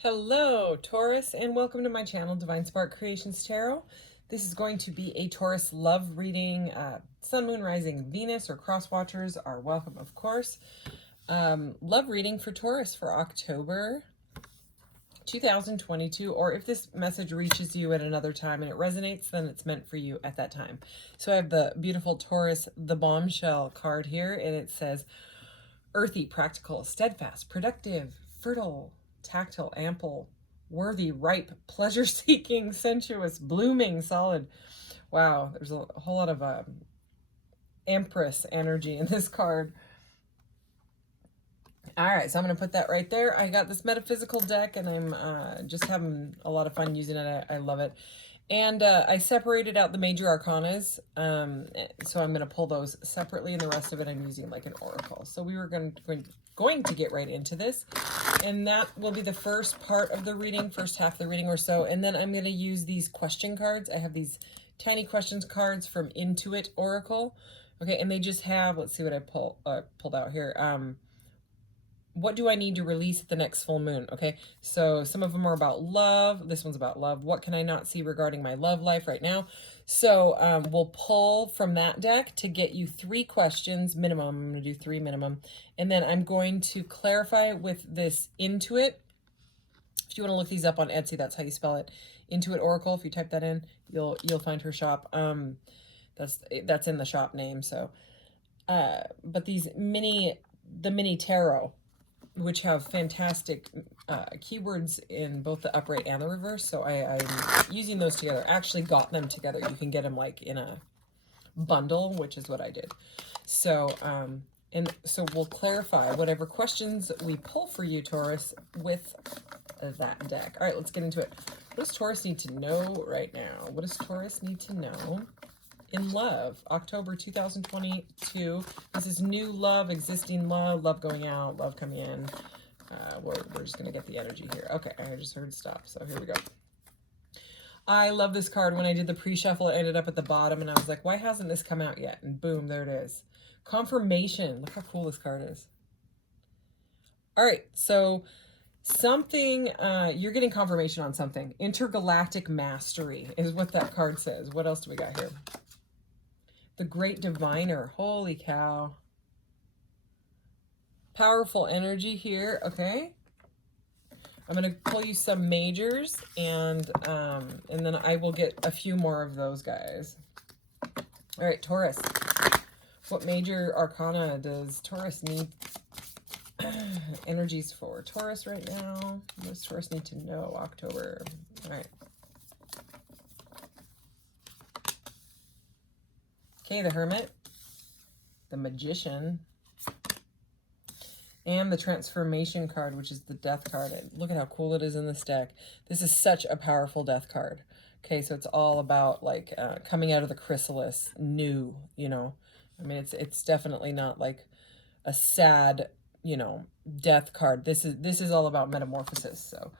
Hello, Taurus, and welcome to my channel, Divine Spark Creations Tarot. This is going to be a Taurus love reading. Sun, Moon, Rising, Venus, or cross watchers are welcome, of course. Love reading for Taurus for October 2022, or if this message reaches you at another time and it resonates, then it's meant for you at that time. So I have the beautiful Taurus, the bombshell card here, and it says, earthy, practical, steadfast, productive, fertile, tactile, ample, worthy, ripe, pleasure-seeking, sensuous, blooming, solid. Wow, there's a whole lot of Empress energy in this card. All right, so I'm going to put that right there. I got this metaphysical deck, and I'm just having a lot of fun using it. I love it. And I separated out the major arcanas, so I'm going to pull those separately, and the rest of it I'm using like an oracle. So we were going to get right into this, and that will be the first part of the reading, first half of the reading or so, and then I'm going to use these question cards. I have these tiny questions cards from Intuit Oracle, okay, and they just have, let's see what I pulled out here. What do I need to release at the next full moon? Okay, so some of them are about love. This one's about love. What can I not see regarding my love life right now? So we'll pull from that deck to get you 3 questions minimum. I'm going to do 3 minimum. And then I'm going to clarify with this Intuit. If you want to look these up on Etsy, that's how you spell it. Intuit Oracle. If you type that in, you'll find her shop. That's in the shop name. So, but these the mini tarot, which have fantastic keywords in both the upright and the reverse. So I'm using those together. I actually got them together. You can get them like in a bundle, which is what I did. So, and so we'll clarify whatever questions we pull for you, Taurus, with that deck. All right, let's get into it. What does Taurus need to know right now? What does Taurus need to know in love? October 2022. This is new love, existing love, love going out, love coming in. We're just going to get the energy here. Okay, I just heard stop, so here we go. I love this card. When I did the pre-shuffle, it ended up at the bottom, and I was like, why hasn't this come out yet? And boom, there it is. Confirmation. Look how cool this card is. All right, so something, you're getting confirmation on something. Intergalactic mastery is what that card says. What else do we got here? The Great Diviner. Holy cow. Powerful energy here. Okay. I'm going to pull you some majors, and then I will get a few more of those guys. All right, Taurus. What major arcana does Taurus need energies for? Taurus right now. What does Taurus need to know? October. All right. Okay, the Hermit, the Magician, and the Transformation card, which is the Death card. And look at how cool it is in this deck. This is such a powerful Death card. Okay, so it's all about like coming out of the chrysalis, new, you know. I mean, it's definitely not like a sad, you know, Death card. This is all about metamorphosis. So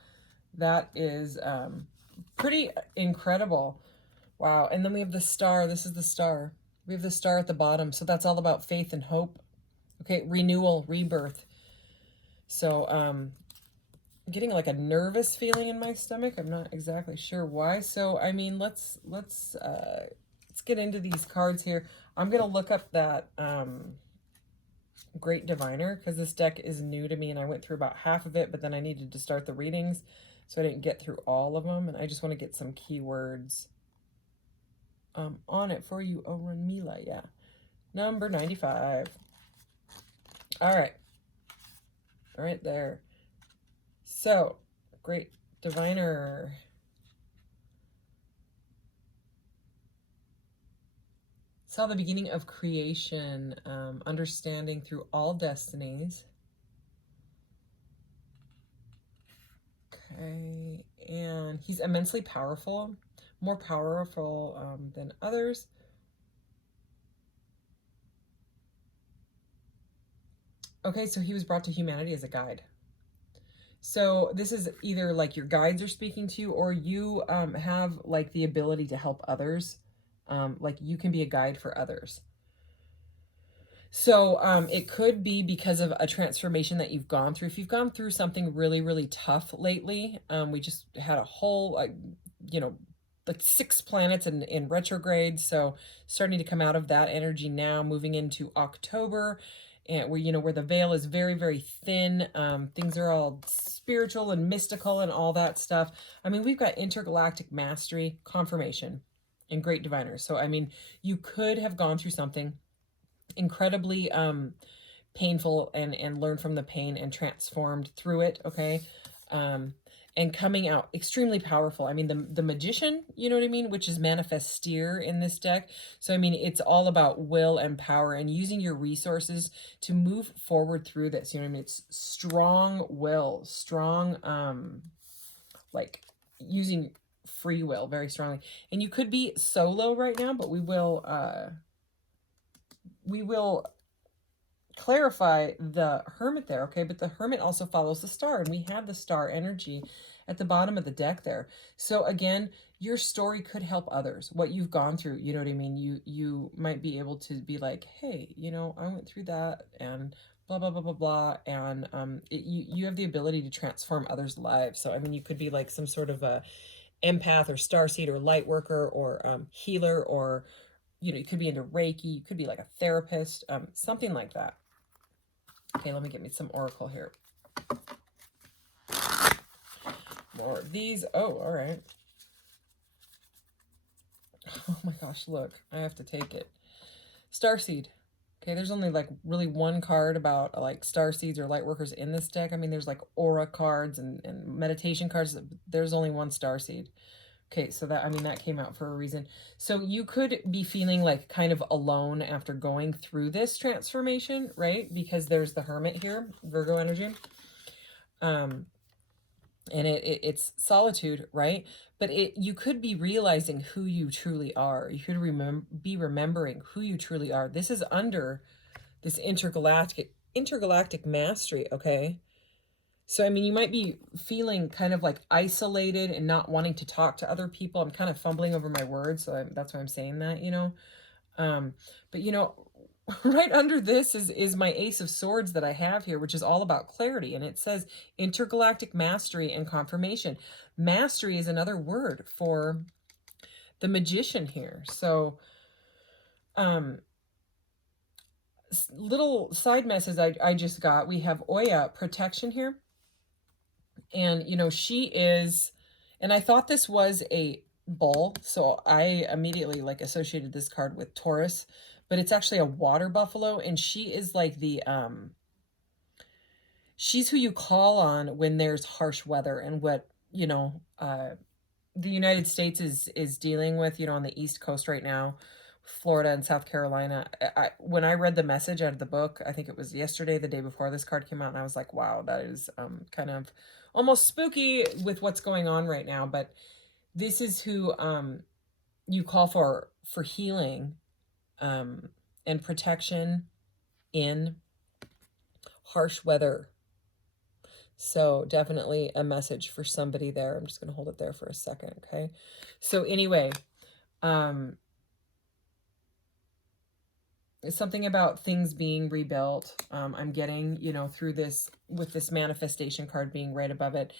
that is pretty incredible. Wow. And then we have the Star. This is the Star. We have the Star at the bottom. So that's all about faith and hope. Okay, renewal, rebirth. So I'm getting like a nervous feeling in my stomach. I'm not exactly sure why. So I mean, let's get into these cards here. I'm gonna look up that Great Diviner, because this deck is new to me, and I went through about half of it, but then I needed to start the readings, so I didn't get through all of them, and I just want to get some keywords on it for you. Oh, Ranmila, yeah. Number 95. All right. Right there. So, Great Diviner. Saw the beginning of creation, understanding through all destinies. Okay, and he's immensely powerful, more powerful than others. Okay, so he was brought to humanity as a guide. So this is either like your guides are speaking to you, or you have like the ability to help others. Like you can be a guide for others. So it could be because of a transformation that you've gone through. If you've gone through something really, really tough lately, we just had a whole, you know, like 6 planets in retrograde. So starting to come out of that energy now, moving into October, and where, you know, where the veil is very, very thin. Things are all spiritual and mystical and all that stuff. I mean, we've got intergalactic mastery, confirmation, and great diviners. So, I mean, you could have gone through something incredibly painful and learned from the pain and transformed through it. Okay. And coming out extremely powerful. I mean, the magician, you know what I mean, which is manifestir in this deck. So I mean, it's all about will and power and using your resources to move forward through this. You know what I mean? It's strong will, strong like using free will very strongly. And you could be solo right now, but we will clarify the hermit there, okay? But the hermit also follows the star, and we have the star energy at the bottom of the deck there. So again, your story could help others. What you've gone through, you know what I mean? You might be able to be like, hey, you know, I went through that, and blah blah blah blah blah, and you have the ability to transform others' lives. So I mean, you could be like some sort of a empath or starseed or light worker or healer, or you know, you could be into Reiki, you could be like a therapist, something like that. Okay, let me get me some oracle here. More of these. Oh, all right. Oh my gosh, look. I have to take it. Starseed. Okay, there's only like really one card about like starseeds or light workers in this deck. I mean, there's like aura cards and meditation cards. There's only one starseed. Okay, so that, I mean, that came out for a reason. So you could be feeling like kind of alone after going through this transformation, right? Because there's the hermit here, Virgo energy. And it's solitude, right? But you could be realizing who you truly are. You could be remembering who you truly are. This is under this intergalactic mastery, okay? So, I mean, you might be feeling kind of like isolated and not wanting to talk to other people. I'm kind of fumbling over my words, so that's why I'm saying that, you know. But, you know, right under this is my Ace of Swords that I have here, which is all about clarity. And it says intergalactic mastery and confirmation. Mastery is another word for the magician here. So, little side message I just got. We have Oya, protection here. And, you know, she is, and I thought this was a bull, so I immediately like associated this card with Taurus, but it's actually a water buffalo, and she is like the, she's who you call on when there's harsh weather and what, you know, the United States is dealing with, you know, on the East Coast right now, Florida and South Carolina. When I read the message out of the book, I think it was yesterday, the day before this card came out, and I was like, wow, that is kind of almost spooky with what's going on right now. But this is who you call for healing and protection in harsh weather. So definitely a message for somebody there. I'm just going to hold it there for a second, okay? So anyway, it's something about things being rebuilt. I'm getting, you know, through this, with this manifestation card being right above it.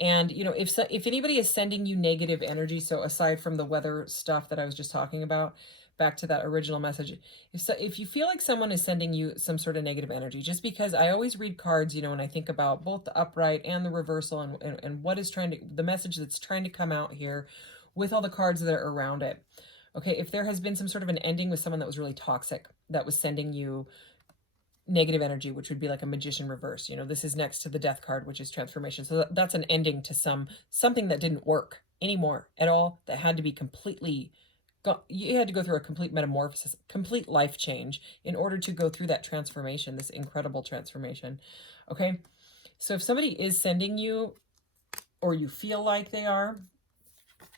And, you know, if anybody is sending you negative energy, so aside from the weather stuff that I was just talking about, back to that original message, if you feel like someone is sending you some sort of negative energy, just because I always read cards, you know, and I think about both the upright and the reversal, and what is the message that's trying to come out here with all the cards that are around it. Okay, if there has been some sort of an ending with someone that was really toxic, that was sending you negative energy, which would be like a magician reverse, you know, this is next to the death card, which is transformation. So that's an ending to something that didn't work anymore at all, that had to be completely, you had to go through a complete metamorphosis, complete life change in order to go through that transformation, this incredible transformation. Okay, so if somebody is sending you, or you feel like they are,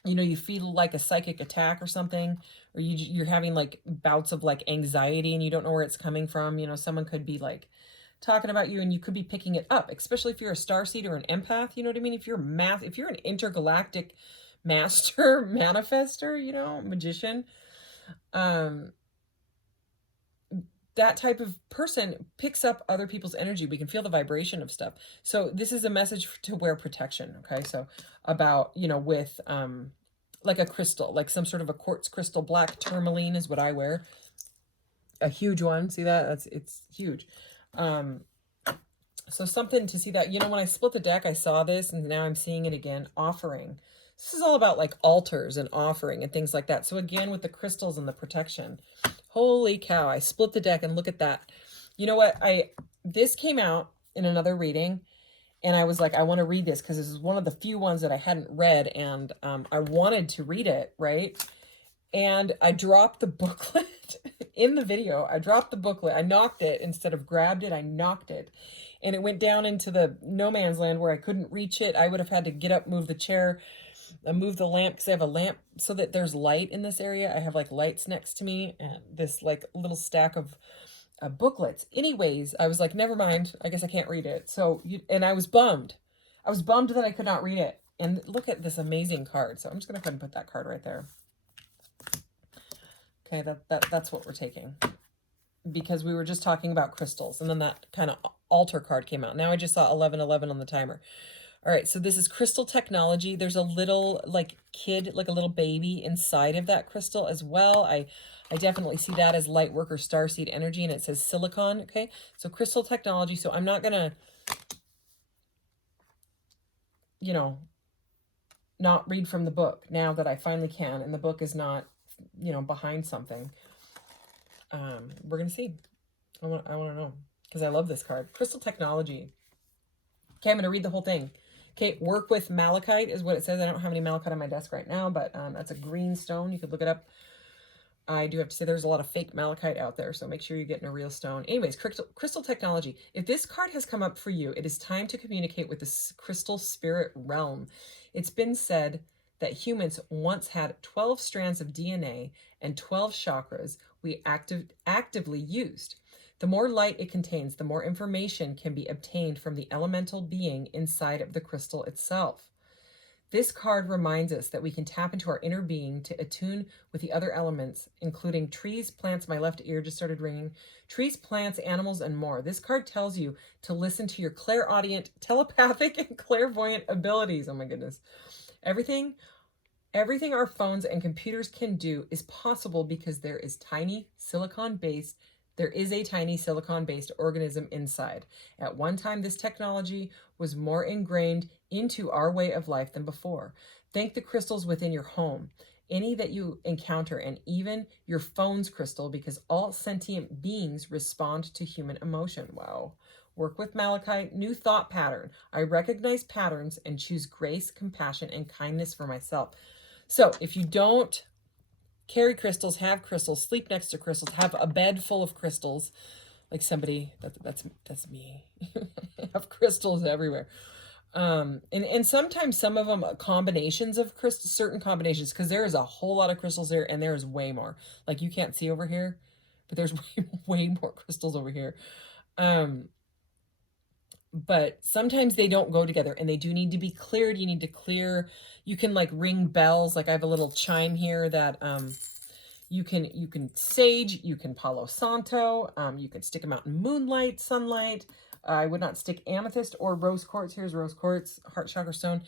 you know, you feel like a psychic attack or something, or you're having like bouts of like anxiety and you don't know where it's coming from, you know, someone could be like talking about you and you could be picking it up, especially if you're a starseed or an empath, you know what I mean? If you're an intergalactic master manifester, you know, magician, that type of person picks up other people's energy. We can feel the vibration of stuff. So this is a message to wear protection. Okay. So about, you know, with, like a crystal, like some sort of a quartz crystal. Black tourmaline is what I wear. A huge one. See that? It's huge. So something to see that, you know, when I split the deck, I saw this and now I'm seeing it again. Offering. This is all about like altars and offering and things like that. So again, with the crystals and the protection, holy cow, I split the deck and look at that. You know what? This came out in another reading and I was like, I want to read this because this is one of the few ones that I hadn't read, and I wanted to read it, right? And I dropped the booklet in the video. I dropped the booklet. I knocked it instead of grabbed it. I knocked it. And it went down into the no man's land where I couldn't reach it. I would have had to get up, move the chair, move the lamp, because I have a lamp so that there's light in this area. I have like lights next to me and this like little stack of booklets. Anyways, I was like, never mind. I guess I can't read it. So, and I was bummed. I was bummed that I could not read it. And look at this amazing card. So I'm just going to go ahead and put that card right there. Okay, that's what we're taking. Because we were just talking about crystals. And then that kind of altar card came out. Now I just saw 1111 on the timer. All right, so this is crystal technology. There's a little like kid, like a little baby inside of that crystal as well. I definitely see that as light worker starseed energy, and it says silicon. Okay, so crystal technology. So I'm not gonna, you know, not read from the book now that I finally can, and the book is not, you know, behind something. We're gonna see. I want to know because I love this card. Crystal technology. Okay, I'm gonna read the whole thing. Okay, work with malachite is what it says. I don't have any malachite on my desk right now, but that's a green stone. You could look it up. I do have to say there's a lot of fake malachite out there, so make sure you're getting a real stone. Anyways, crystal technology. If this card has come up for you, it is time to communicate with the crystal spirit realm. It's been said that humans once had 12 strands of DNA and 12 chakras we actively used. The more light it contains, the more information can be obtained from the elemental being inside of the crystal itself. This card reminds us that we can tap into our inner being to attune with the other elements, including trees, plants. My left ear just started ringing. Trees, plants, animals, and more. This card tells you to listen to your clairaudient, telepathic, and clairvoyant abilities. Oh my goodness. Everything our phones and computers can do is possible because there is a tiny silicon-based organism inside. At one time, this technology was more ingrained into our way of life than before. Thank the crystals within your home, any that you encounter, and even your phone's crystal, because all sentient beings respond to human emotion. Wow. Work with malachite, new thought pattern. I recognize patterns and choose grace, compassion, and kindness for myself. So if you don't carry crystals, have crystals, sleep next to crystals, have a bed full of crystals, like somebody, that's me. I have crystals everywhere. And sometimes some of them combinations of crystals, certain combinations, because there is a whole lot of crystals there, and there is way more. Like you can't see over here, but there's way more crystals over here. But sometimes they don't go together, and they do need to be cleared. You need to clear. You can like ring bells. Like I have a little chime here that you can sage, you can Palo Santo, you can stick them out in moonlight, sunlight. I would not stick amethyst or rose quartz. Here's rose quartz, heart chakra stone.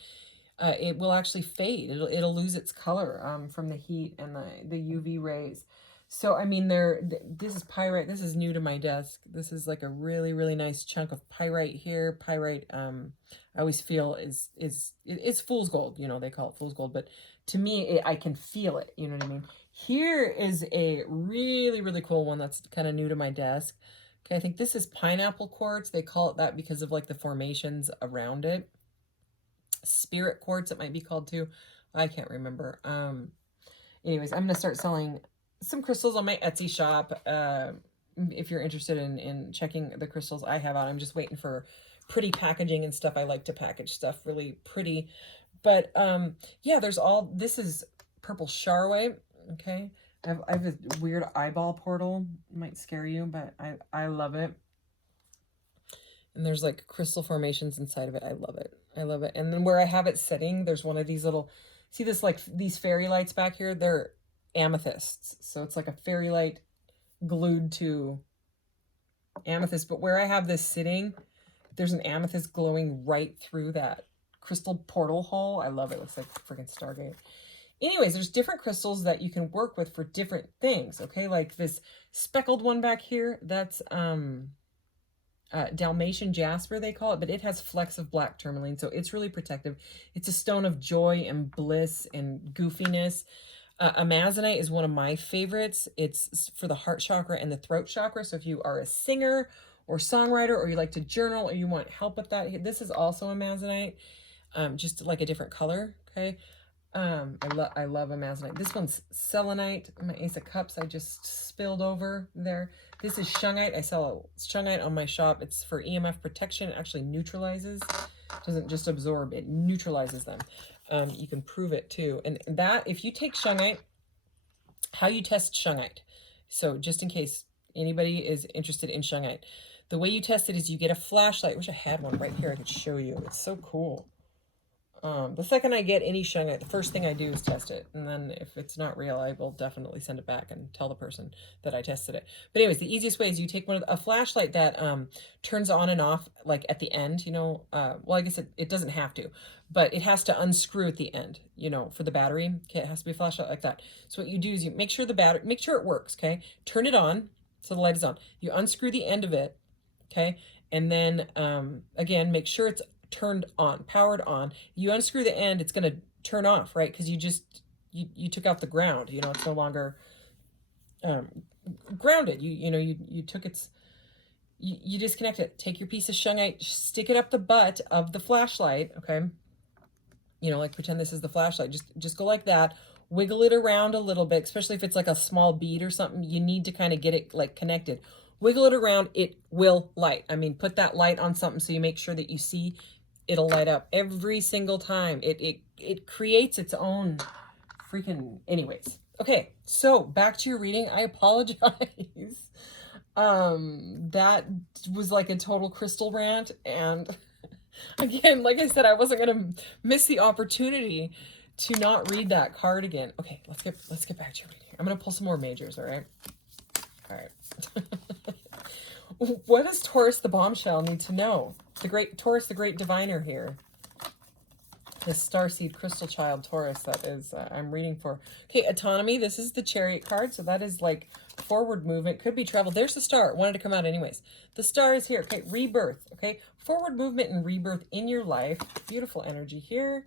It will actually fade. It'll lose its color from the heat and the UV rays. So, I mean, this is pyrite. This is new to my desk. This is like a really, really nice chunk of pyrite here. Pyrite, I always feel it's fool's gold. You know, they call it fool's gold. But to me, I can feel it. You know what I mean? Here is a really, really cool one that's kind of new to my desk. Okay, I think this is pineapple quartz. They call it that because of like the formations around it. Spirit quartz, it might be called too. I can't remember. Anyways, I'm going to start selling some crystals on my Etsy shop. If you're interested in checking the crystals I have out, I'm just waiting for pretty packaging and stuff. I like to package stuff really pretty. But yeah, this is purple charway. Okay. I have a weird eyeball portal. It might scare you, but I love it. And there's like crystal formations inside of it. I love it. I love it. And then where I have it sitting, there's one of these little, see this, like these fairy lights back here? They're amethysts. So it's like a fairy light glued to amethyst, but where I have this sitting, there's an amethyst glowing right through that crystal portal hole. I love it. It looks like freaking Stargate. Anyways, there's different crystals that you can work with for different things, okay? Like this speckled one back here, that's Dalmatian jasper, they call it, but it has flecks of black tourmaline, so it's really protective. It's a stone of joy and bliss and goofiness. Amazonite is one of my favorites. It's for the heart chakra and the throat chakra, so if you are a singer or songwriter, or you like to journal, or you want help with that, this is also Amazonite, just like a different color, okay? I love Amazonite. This one's selenite. My Ace of Cups I just spilled over there. This is shungite. I sell shungite on my shop. It's for EMF protection. It actually neutralizes. It doesn't just absorb, it neutralizes them. You can prove it too. And that, if you take shungite, how you test shungite. So just in case anybody is interested in shungite, the way you test it is you get a flashlight. I wish I had one right here I could show you. It's so cool. The second I get any shungite, the first thing I do is test it. And then if it's not real, I will definitely send it back and tell the person that I tested it. But anyways, the easiest way is you take a flashlight that turns on and off like at the end, you know. Well, I guess it doesn't have to, but it has to unscrew at the end, you know, for the battery. Okay, it has to be a flashlight like that. So what you do is you make sure it works, okay? Turn it on so the light is on. You unscrew the end of it, okay? And then again, make sure it's turned on, powered on. You unscrew the end, it's going to turn off, right? Because you took out the ground, you know, it's no longer grounded. You took its, you disconnect it. Take your piece of shungite, stick it up the butt of the flashlight, okay? You know, like pretend this is the flashlight. Just go like that. Wiggle it around a little bit, especially if it's like a small bead or something. You need to kind of get it like connected. Wiggle it around, it will light. I mean, put that light on something so you make sure that you see it'll light up every single time. It creates its own freaking, anyways. Okay, so back to your reading. I apologize. That was like a total crystal rant, and again, like I said, I wasn't gonna miss the opportunity to not read that card again. Okay, let's get back to your reading. I'm gonna pull some more majors, all right? All right. What does Taurus the bombshell need to know? Taurus, the great diviner here. The starseed crystal child Taurus that is I'm reading for. Okay, autonomy. This is the Chariot card, so that is like forward movement. Could be travel. There's the star. It wanted to come out anyways. The star is here. Okay, rebirth. Okay, forward movement and rebirth in your life. Beautiful energy here.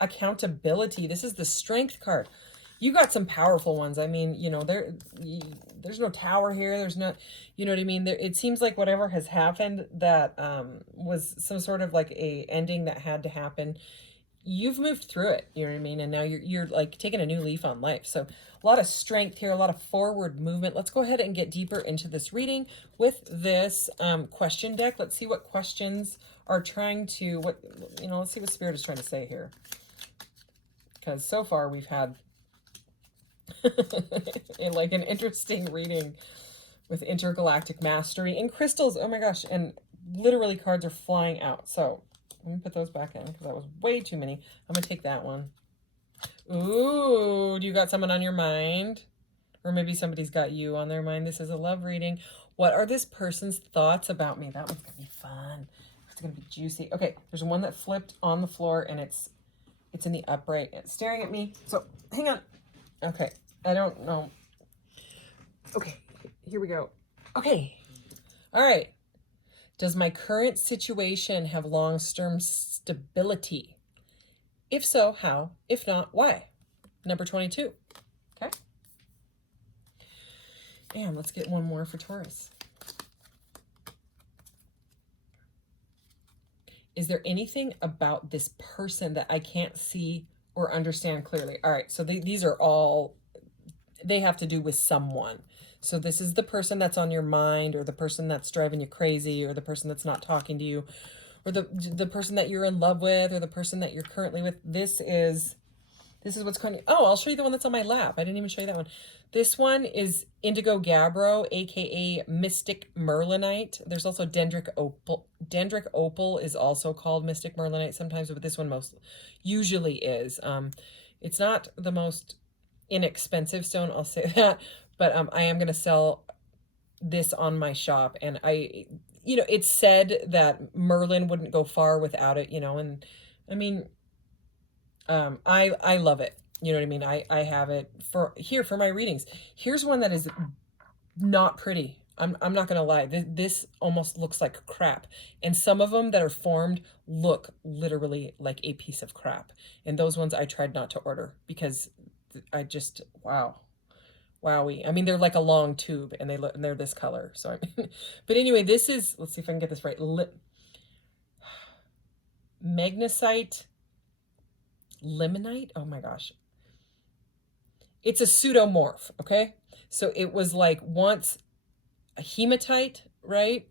Accountability. This is the strength card. You got some powerful ones. I mean, you know, there's no tower here. There's no, you know what I mean? It seems like whatever has happened that was some sort of like a ending that had to happen. You've moved through it, you know what I mean? And now you're like taking a new leaf on life. So a lot of strength here, a lot of forward movement. Let's go ahead and get deeper into this reading with this question deck. Let's see what questions are trying to, let's see what Spirit is trying to say here. Because so far we've had like an interesting reading with intergalactic mastery and crystals. Oh my gosh. And literally cards are flying out. So let me put those back in because that was way too many. I'm going to take that one. Ooh, do you got someone on your mind? Or maybe somebody's got you on their mind. This is a love reading. What are this person's thoughts about me? That one's going to be fun. It's going to be juicy. Okay, there's one that flipped on the floor and it's in the upright. It's staring at me. So hang on. Okay, I don't know. Okay, here we go. Okay, all right. Does my current situation have long-term stability? If so, how? If not, why? Number 22. Okay. And let's get one more for Taurus. Is there anything about this person that I can't see or understand clearly? All right, so these are all, they have to do with someone. So this is the person that's on your mind, or the person that's driving you crazy, or the person that's not talking to you, or the person that you're in love with, or the person that you're currently with. This is what's going to, oh, I'll show you the one that's on my lap. I didn't even show you that one. This one is Indigo Gabbro, aka Mystic Merlinite. There's also Dendric Opal. Dendric Opal is also called Mystic Merlinite sometimes, but this one most usually is. It's not the most inexpensive stone, I'll say that, but I am going to sell this on my shop, and it's said that Merlin wouldn't go far without it, and I mean, I love it. You know what I mean? I have it for my readings. Here's one that is not pretty. I'm not gonna lie. This almost looks like crap, and some of them that are formed look literally like a piece of crap. And those ones I tried not to order because I just wowie. I mean, they're like a long tube, and they're this color. So I mean, but anyway, this is, let's see if I can get this right. Magnesite limonite. Oh my gosh, it's a pseudomorph. Okay, so it was like once a hematite, right?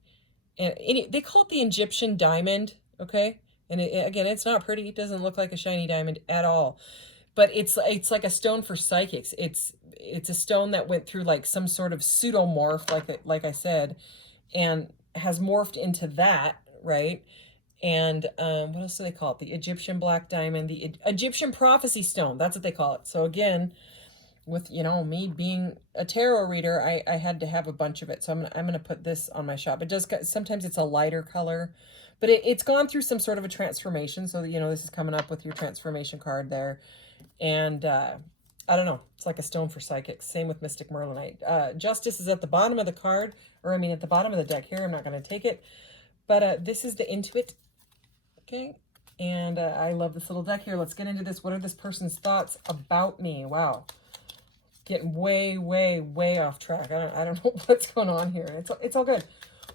And they call it the Egyptian diamond, okay? And again, it's not pretty. It doesn't look like a shiny diamond at all. But it's like a stone for psychics. It's a stone that went through like some sort of pseudomorph, like I said, and has morphed into that, right? And what else do they call it? The Egyptian black diamond, the Egyptian prophecy stone. That's what they call it. So again, with me being a tarot reader, I had to have a bunch of it. So I'm gonna put this on my shop. It does, sometimes it's a lighter color, but it's gone through some sort of a transformation. So this is coming up with your transformation card there. And I don't know, it's like a stone for psychics. Same with Mystic Merlinite. Justice is at the bottom of the card, or I mean at the bottom of the deck here. I'm not going to take it, but this is the Intuit. Okay. And I love this little deck here. Let's get into this. What are this person's thoughts about me? Wow. Getting way, way, way off track. I don't know what's going on here. It's all good.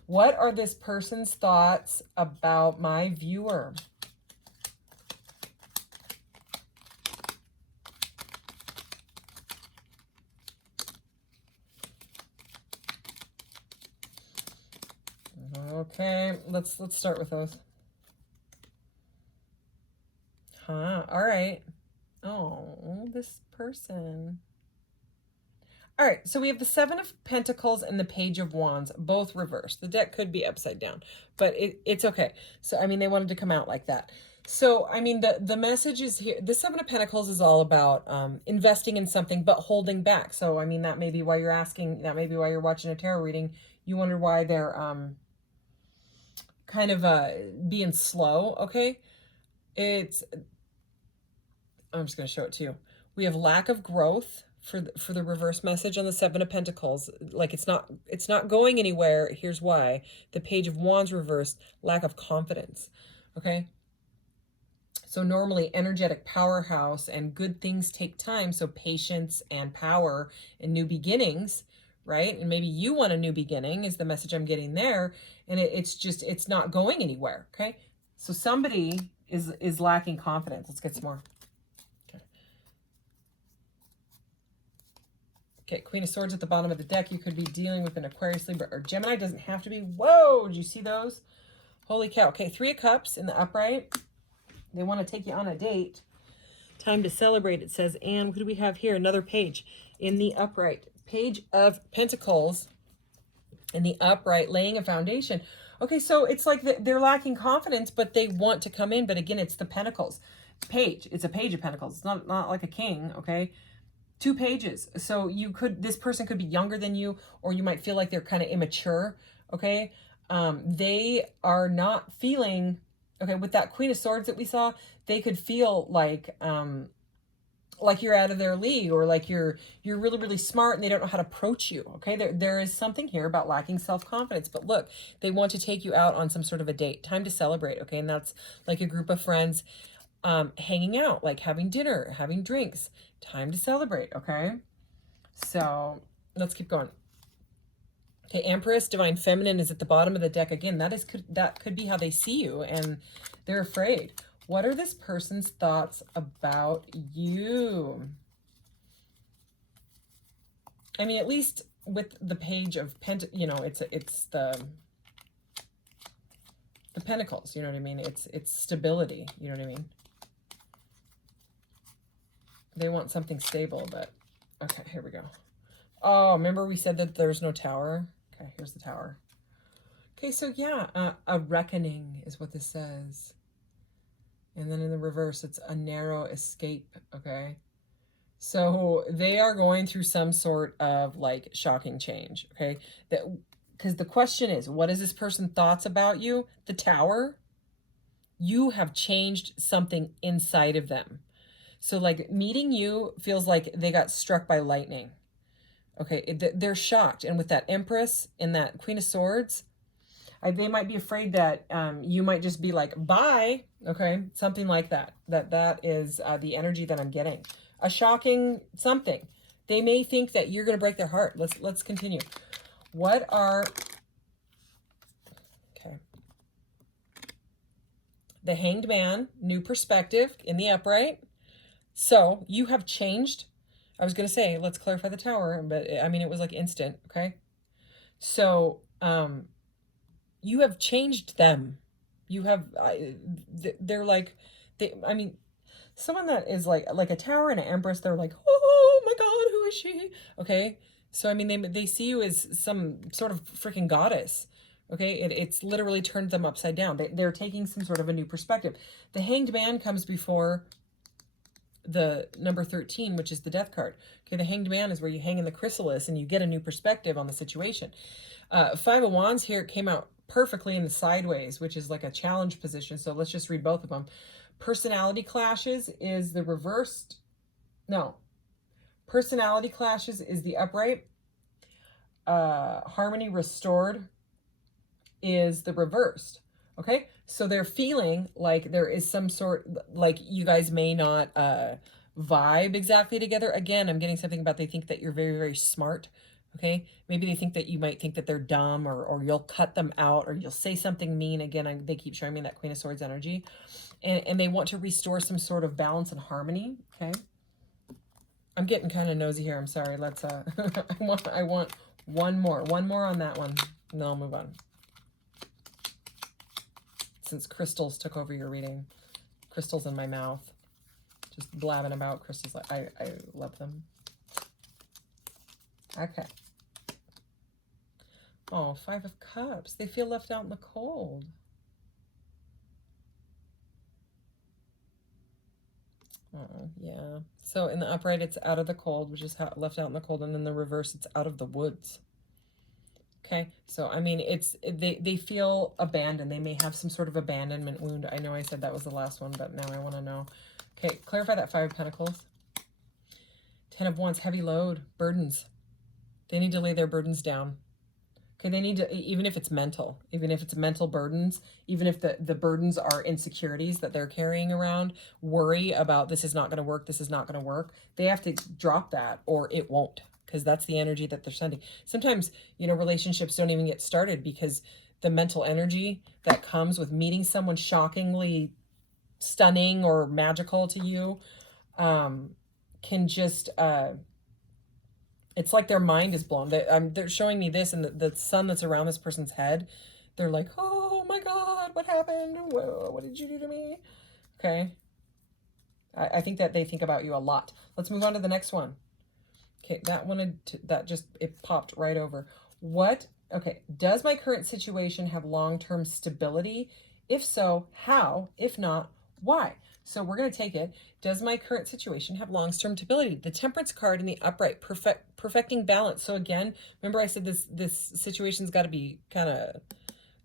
What are this person's thoughts about my viewer? Okay, let's start with those. Huh, all right. Oh, this person. All right, so we have the Seven of Pentacles and the Page of Wands, both reversed. The deck could be upside down, but it's okay. So, I mean, they wanted to come out like that. So, I mean, the message is here. The Seven of Pentacles is all about investing in something, but holding back. So, I mean, that may be why you're asking, that may be why you're watching a tarot reading. You wonder why they're kind of being slow, okay? I'm just going to show it to you. We have lack of growth for the reverse message on the Seven of Pentacles. Like it's not going anywhere. Here's why. The Page of Wands reversed, lack of confidence. Okay? So normally energetic powerhouse and good things take time, so patience and power and new beginnings, right? And maybe you want a new beginning is the message I'm getting there, and it's not going anywhere, okay? So somebody is lacking confidence. Let's get some more. Okay, Queen of Swords at the bottom of the deck. You could be dealing with an Aquarius, Libra, or Gemini. Doesn't have to be. Whoa, did you see those? Holy cow. Okay, Three of Cups in the upright. They want to take you on a date. Time to celebrate, it says. And what do we have here? Another page in the upright. Page of Pentacles in the upright, laying a foundation. Okay, so it's like they're lacking confidence, but they want to come in. But again, it's the Pentacles. Page. It's a Page of Pentacles. It's not like a king, okay? 2 pages. So this person could be younger than you, or you might feel like they're kind of immature. Okay. They are not feeling, okay, with that Queen of Swords that we saw, they could feel like you're out of their league, or like you're really, really smart and they don't know how to approach you. Okay. There is something here about lacking self-confidence, but look, they want to take you out on some sort of a date. Time to celebrate. Okay. And that's like a group of friends hanging out, like having dinner, having drinks. Time to celebrate, okay? So let's keep going. Okay, Empress, Divine Feminine is at the bottom of the deck again. That could be how they see you, and they're afraid. What are this person's thoughts about you? I mean, at least with the Page of it's the Pentacles. You know what I mean? It's stability. You know what I mean? They want something stable, but okay, here we go. Oh, remember we said that there's no tower? Okay, here's the tower. Okay, so yeah, a reckoning is what this says. And then in the reverse, it's a narrow escape, okay? So they are going through some sort of like shocking change, okay? That, because the question is, what is this person thoughts about you? The Tower. You have changed something inside of them. So like meeting you feels like they got struck by lightning. Okay, they're shocked. And with that Empress and that Queen of Swords, they might be afraid that you might just be like, bye. Okay, something like that. That is the energy that I'm getting. A shocking something. They may think that you're going to break their heart. Let's continue. What are... Okay. The Hanged Man, new perspective in the upright. So you have changed. I was going to say, let's clarify the Tower, but I mean, it was like instant. Okay. So, you have changed them. You have, they're like, I mean, someone that is like a Tower and an Empress, they're like, oh my God, who is she? Okay. So, I mean, they see you as some sort of freaking goddess. Okay. It's literally turned them upside down. They're taking some sort of a new perspective. The Hanged Man comes before the number 13, which is the Death card. Okay. The Hanged Man is where you hang in the chrysalis and you get a new perspective on the situation. Five of Wands here came out perfectly in the sideways, which is like a challenge position. So let's just read both of them. Personality clashes is the reversed. No. Personality clashes is the upright. Harmony restored is the reversed. Okay. So they're feeling like there is some sort, like you guys may not vibe exactly together. Again, I'm getting something about they think that you're very, very smart. Okay, maybe they think that you might think that they're dumb, or you'll cut them out, or you'll say something mean. Again, they keep showing me that Queen of Swords energy, and they want to restore some sort of balance and harmony. Okay, I'm getting kind of nosy here. I'm sorry. Let's I want one more on that one, and then I'll move on. Since crystals took over your reading, crystals in my mouth, just blabbing about crystals. I love them. Okay. Oh, Five of Cups. They feel left out in the cold. Oh, yeah. So in the upright, it's out of the cold, which is left out in the cold. And then the reverse, it's out of the woods. Okay. So, I mean, they feel abandoned. They may have some sort of abandonment wound. I know I said that was the last one, but now I want to know. Okay. Clarify that Five of Pentacles. 10 of Wands, heavy load, burdens. They need to lay their burdens down. Okay, they need to, even if it's mental burdens, even if the burdens are insecurities that they're carrying around, worry about this is not going to work, this is not going to work. They have to drop that or it won't, because that's the energy that they're sending. Sometimes, relationships don't even get started because the mental energy that comes with meeting someone shockingly stunning or magical to you can just... it's like their mind is blown. They're showing me this, and the sun that's around this person's head, they're like, oh my God, what happened? Whoa, what did you do to me? Okay. I think that they think about you a lot. Let's move on to the next one. Okay, it popped right over. Okay, does my current situation have long-term stability? If so, how? If not, why? So we're going to take it. Does my current situation have long-term stability? The Temperance card in the upright, perfecting balance. So again, remember I said this situation's got to be kind of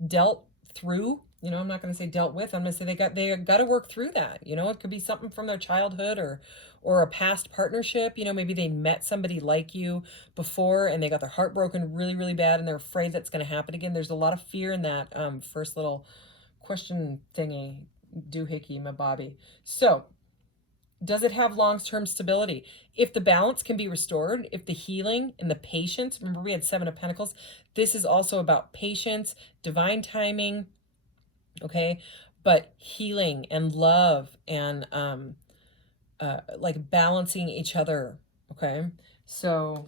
dealt through. I'm not going to say dealt with. I'm going to say they got to work through that. It could be something from their childhood or a past partnership. Maybe they met somebody like you before and they got their heart broken really, really bad and they're afraid that's going to happen again. There's a lot of fear in that first little question thingy. Doohickey, my Bobby. So, does it have long-term stability? If the balance can be restored, if the healing and the patience, remember we had Seven of Pentacles, this is also about patience, divine timing, okay? But healing and love and like balancing each other, okay? So,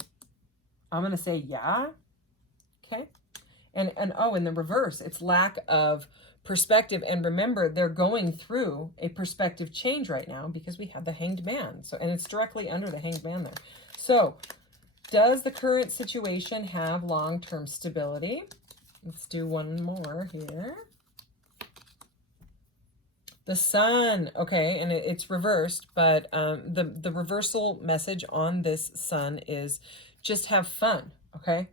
I'm going to say yeah, okay? And oh, in the reverse, it's lack of perspective. And remember, they're going through a perspective change right now because we have the Hanged Man. So, and it's directly under the Hanged Man there. So, does the current situation have long-term stability? Let's do one more here. The sun. Okay, and it's reversed, but the reversal message on this sun is just have fun, okay?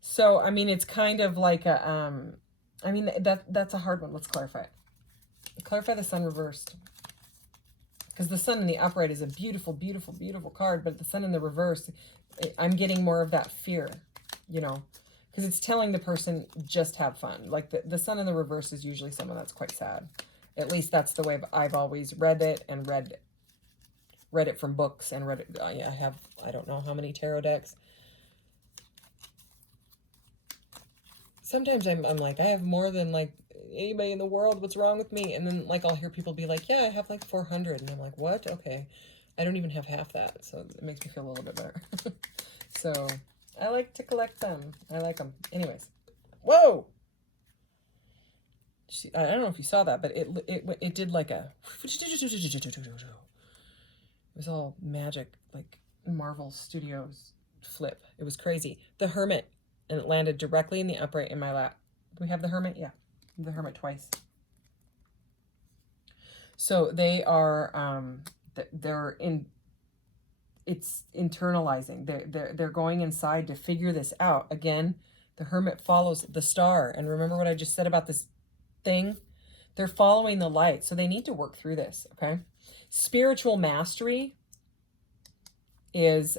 So, I mean, it's kind of like a, I mean, that's a hard one. Let's clarify it. Clarify the sun reversed. Because the sun in the upright is a beautiful, beautiful, beautiful card, but the sun in the reverse, I'm getting more of that fear, you know, because it's telling the person just have fun. Like the sun in the reverse is usually someone that's quite sad. At least that's the way I've always read it, and read it from books, and read it. I have, I don't know how many tarot decks. Sometimes I'm like, I have more than like anybody in the world. What's wrong with me? And then like I'll hear people be like, yeah, I have like 400. And I'm like, what? Okay. I don't even have half that. So it makes me feel a little bit better. So I like to collect them. I like them. Anyways. Whoa! I don't know if you saw that, but it did like a... It was all magic, like Marvel Studios flip. It was crazy. The Hermit. And it landed directly in the upright in my lap. Do we have the Hermit? Yeah. The Hermit twice. So they are, they're in, it's internalizing. They're going inside to figure this out. Again, the Hermit follows the star. And remember what I just said about this thing? They're following the light. So they need to work through this, okay? Spiritual mastery is,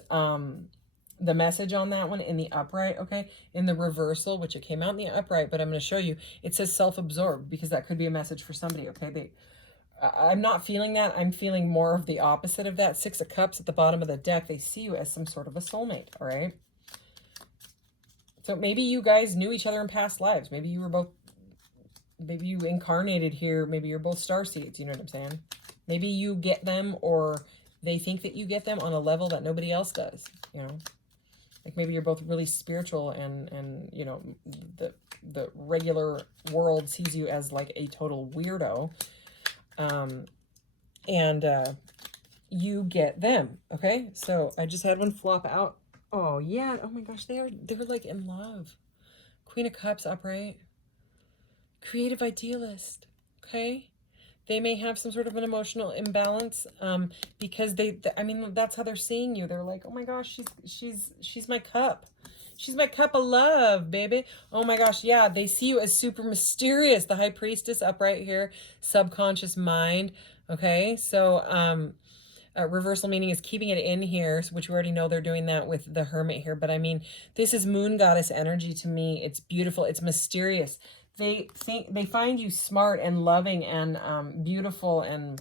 the message on that one in the upright, okay? In the reversal, which it came out in the upright, but I'm going to show you, it says self-absorbed, because that could be a message for somebody, okay? I'm not feeling that. I'm feeling more of the opposite of that. 6 of Cups at the bottom of the deck. They see you as some sort of a soulmate, all right? So maybe you guys knew each other in past lives. Maybe you were both, maybe you incarnated here. Maybe you're both starseeds, you know what I'm saying? Maybe you get them, or they think that you get them on a level that nobody else does, you know? Like maybe you're both really spiritual, and you know, the regular world sees you as like a total weirdo. You get them, okay? So I just had one flop out. Oh yeah, oh my gosh, they're like in love. Queen of Cups upright. Creative idealist, okay? They may have some sort of an emotional imbalance, because I mean, that's how they're seeing you. They're like, oh my gosh, she's my cup. She's my cup of love, baby. Oh my gosh, yeah, they see you as super mysterious. The High Priestess upright here, subconscious mind, okay? So, reversal meaning is keeping it in here, which we already know they're doing that with the Hermit here. But I mean, this is moon goddess energy to me. It's beautiful. It's mysterious. They find you smart and loving and beautiful, and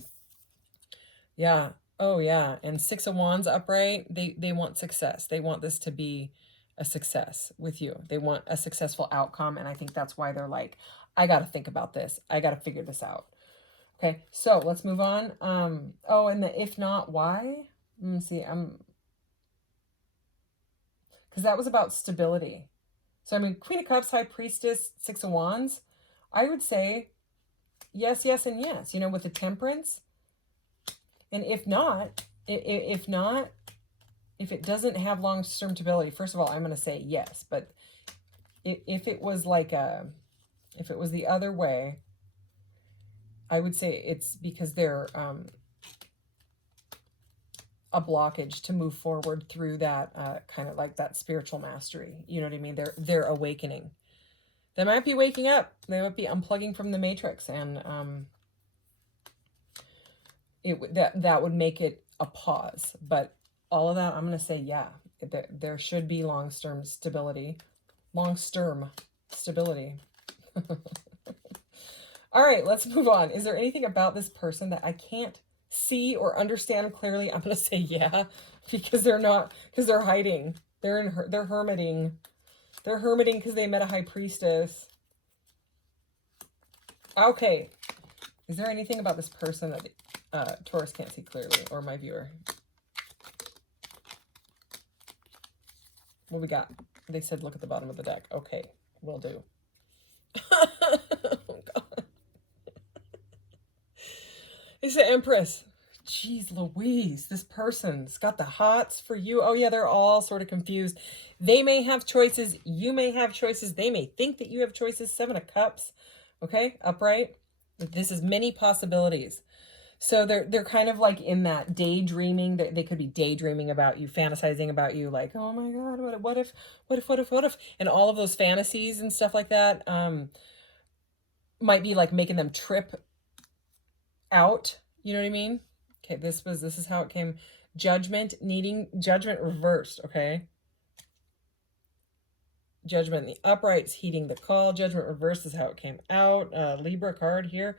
yeah, oh yeah. And 6 of Wands upright, they want success. They want this to be a success with you. They want a successful outcome, and I think that's why they're like, I got to think about this. I got to figure this out. Okay, so let's move on. Oh, and the if not, why? See, because that was about stability. So, I mean, Queen of Cups, High Priestess, 6 of Wands, I would say yes, yes, and yes, you know, with the Temperance. And if not, if it doesn't have long-term stability, first of all, I'm going to say yes. But if it was like if it was the other way, I would say it's because they're a blockage to move forward through that kind of like that spiritual mastery. You know what I mean? They're awakening. They might be waking up. They might be unplugging from the matrix, and that would make it a pause. But all of that, I'm going to say yeah. There should be long-term stability. Long-term stability. All right, let's move on. Is there anything about this person that I can't see or understand clearly? I'm going to say yeah, because they're hiding. They're hermiting. They're hermiting because they met a High Priestess. Okay. Is there anything about this person that Taurus can't see clearly, or my viewer? What we got? They said look at the bottom of the deck. Okay, will do. Oh, God. It's the Empress. Jeez Louise, this person's got the hots for you. Oh yeah, they're all sort of confused. They may have choices. You may have choices. They may think that you have choices. 7 of Cups. Okay, upright. This is many possibilities. So they're kind of like in that daydreaming. They could be daydreaming about you, fantasizing about you, like, oh my God, what if, and all of those fantasies and stuff like that might be like making them trip out. You know what I mean? Okay, this is how it came. Judgment, needing judgment reversed. Okay. Judgment in the uprights, heeding the call. Judgment reversed is how it came out. Libra card here.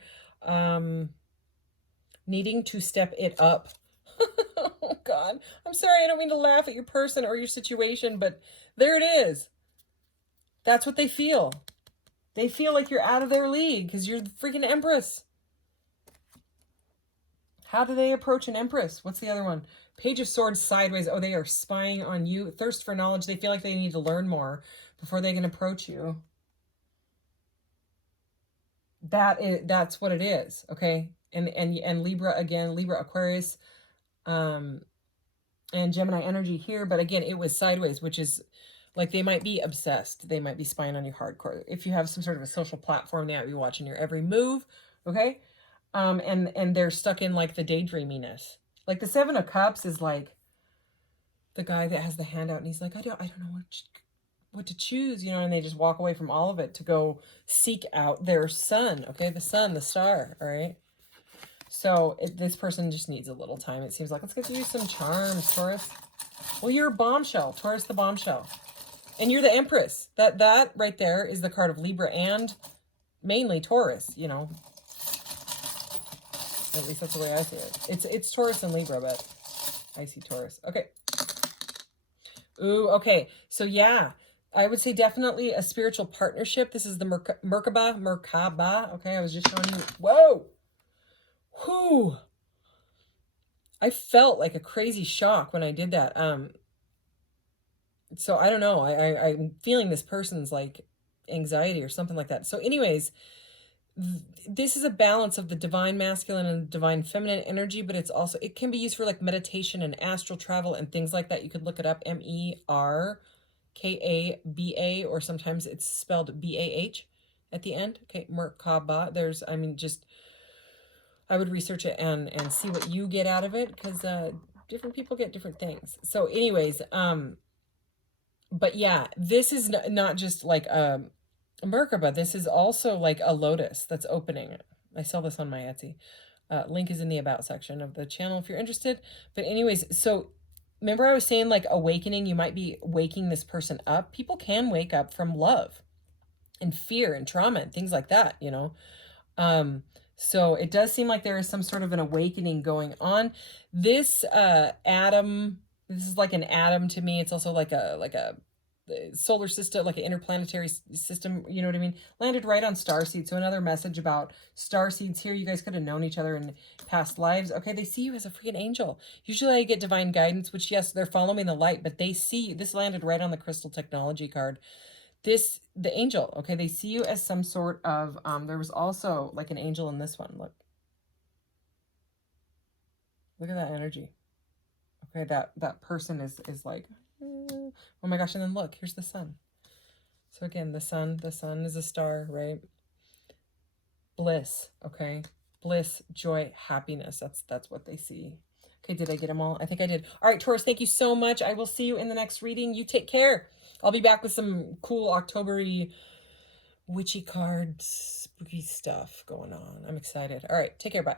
Needing to step it up. Oh God, I'm sorry, I don't mean to laugh at your person or your situation, but there it is. That's what they feel. They feel like you're out of their league because you're the freaking Empress. How do they approach an Empress? What's the other one? Page of Swords sideways. Oh, they are spying on you. Thirst for knowledge. They feel like they need to learn more before they can approach you. That's what it is. Okay. And Libra again, Libra, Aquarius, and Gemini energy here. But again, it was sideways, which is like they might be obsessed. They might be spying on you hardcore. If you have some sort of a social platform, they might be watching your every move. Okay. And they're stuck in like the daydreaminess. Like the 7 of Cups is like the guy that has the handout and he's like, I don't know what to choose, you know, and they just walk away from all of it to go seek out their sun. Okay. The sun, the star. All right. So this person just needs a little time. It seems like, let's get you some charms, Taurus. Well, you're a bombshell, Taurus, the bombshell. And you're the Empress. That right there is the card of Libra and mainly Taurus, you know. At least that's the way I see it. It's Taurus and Libra, but I see Taurus. Okay. Ooh, okay. So yeah, I would say definitely a spiritual partnership. This is the Merkaba. Okay, I was just showing you. Whoa. Whew. I felt like a crazy shock when I did that. So I don't know. I'm feeling this person's like anxiety or something like that. So anyways, this is a balance of the divine masculine and divine feminine energy, but it can be used for like meditation and astral travel and things like that. You could look it up, Merkaba, or sometimes it's spelled Bah at the end. Okay, Merkaba. I would research it and see what you get out of it, because different people get different things. So anyways, but yeah, this is not just like a Merkaba. This is also like a lotus that's opening. I sell this on my Etsy. Link is in the about section of the channel if you're interested. But anyways, so remember I was saying like awakening, you might be waking this person up. People can wake up from love and fear and trauma and things like that, you know. So it does seem like there is some sort of an awakening going on. This atom, this is like an atom to me. It's also like a solar system, like an interplanetary system, you know what I mean? Landed right on starseed. So another message about starseeds here. You guys could have known each other in past lives. Okay, they see you as a freaking angel. Usually I get divine guidance, which yes, they're following the light, but they see you. This landed right on the crystal technology card. The angel, okay, they see you as some sort of, there was also like an angel in this one. Look at that energy. Okay, that person is like, oh my gosh, and then look, here's the sun. So again, the sun is a star, right? Bliss, okay? Bliss, joy, happiness. That's what they see. Okay, did I get them all? I think I did. All right, Taurus, thank you so much. I will see you in the next reading. You take care. I'll be back with some cool October-y witchy cards, spooky stuff going on. I'm excited. All right, take care. Bye.